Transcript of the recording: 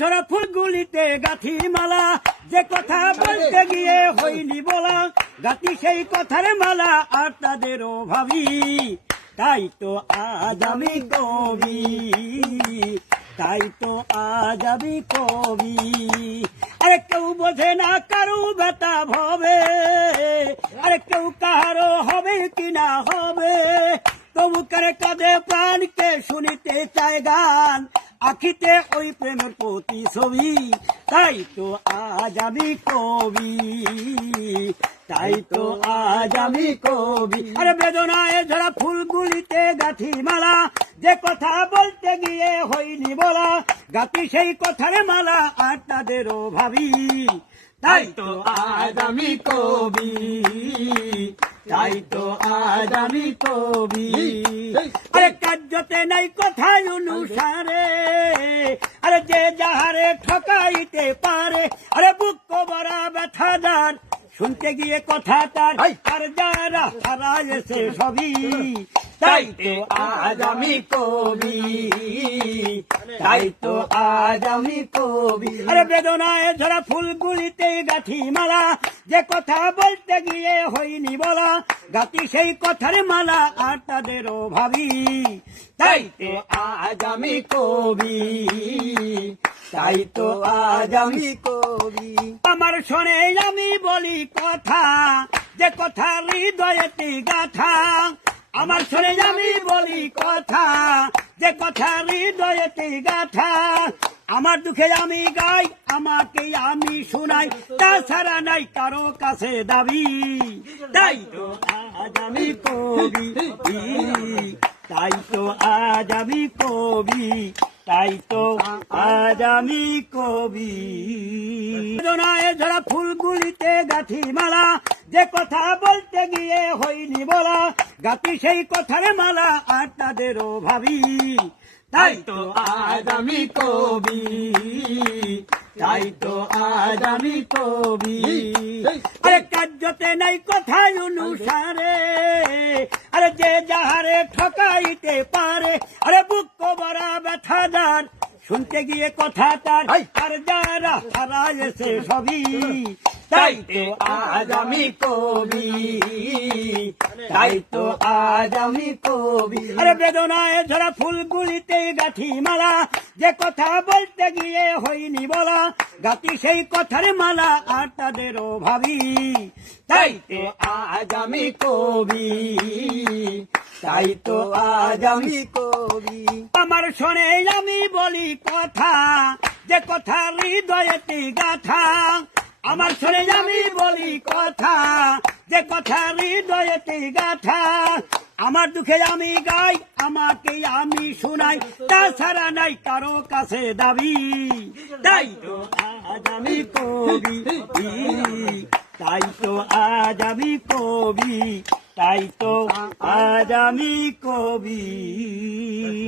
ঝরা ফুলগুলিতে গাঁথি মালা, যে কথা বলতে গিয়ে হইনি বলা, গাঁথি সেই কথার মালা আর তাদেরও ভাবি। তাই তো আজ আমি কবি, তাই তো আজ আমি কবি। আরে কেউ বোঝে না কারো ব্যথা ভবে, আরে কেউ কারো হবে কিনা হবে, তবু করে কাঁদে প্রাণকে শুনিতে চায় গান, আখিতে ওই প্রেমের প্রতিছবি। তাই তো আজ আমি কবি, তাই তো আজ আমি কবি। আরে বেদনায় ঝরা ফুলগুলিতে গাঁথি মালা, যে কথা বলতে গিয়ে হইনি বলা, গাঁথি সেই কথার মালা আর তাদেরও ভাবি। তাই তো আজ আমি কবি, তাই তো আজ আমি কবি। আরে কার্যতে নাই কথায় অনুসারে, আরে যে যাহারে ঠকাইতে পারে, আরে বুক কবরা ব্যথা যার শুনতে গিয়ে কথা তার, আর যারা হারাইছে সবই। তাই তো আজ আমি কবি, তাই তো আজ আমি কবি। আরে বেদনায় ঝরা ফুলগুলিতে গাঁথি মালা, যে কথা বলতে গিয়ে হইনি বলা, গাঁথি সেই কথার মালা আর তাদেরও ভাবি। তাই তো আজ আমি কবি, তাই তো আজ আমি কবি। আমার শোনে আমি বলি কথা, যে কথা হৃদয়েতে গাথা, আমার শোনে আমি বলি কথা, যে কথা হৃদয়েতে গাথা। আমার দুঃখে আমি গাই, আমাকে আমি শোনাই, তাছাড়া নাই কারো কাছে দাবি। তাই তো আজ আমি কবি, তাই তো আজ আমি কবি, তাই তো আজ আমি কবি। বেদনায় ঝরা ফুলগুলিতে গাঁথি মালা, যে কথা বলতে গিয়ে হইনি বলা, গাঁথি সেই কথার মালা আর তাদেরও ভাবি। তাই তো আজ আমি কবি, তাই তো আজ আমি কবি। আরে কার্যতে নাই কথায় অনুসারে, আরে যে যাহারে ঠকাইতে পারে, আরে বুক কবরা ব্যথা যার শুনতে গিয়ে কথা তার, আর যারা হারাইছে সবই। তাই তো আজ আমি কবি, তাই তো আজ আমি কবি। আরে বেদনায় ঝরা ফুলগুলিতে গাঁথি মালা, যে কথা বলতে গিয়ে হইনি বলা, গাঁথি সেই কথার মালা আর তাদেরও ভাবি। তাই তো আজ আমি কবি, তাই তো আজ আমি কবি। আমার শোনে আমি বলি কথা, যে কথা হৃদয়েতে গাথা, আমার শোনে আমি বলি কথা, যে কথা হৃদয়েতে গাথা। আমার দুঃখে আমি গাই, আমাকে আমি শোনাই, তাছাড়া নাই কারো কাছে দাবি। তাই তো আজ আমি কবি, তাই তো আজ আমি কবি, তাই তো আজ আমি কবি।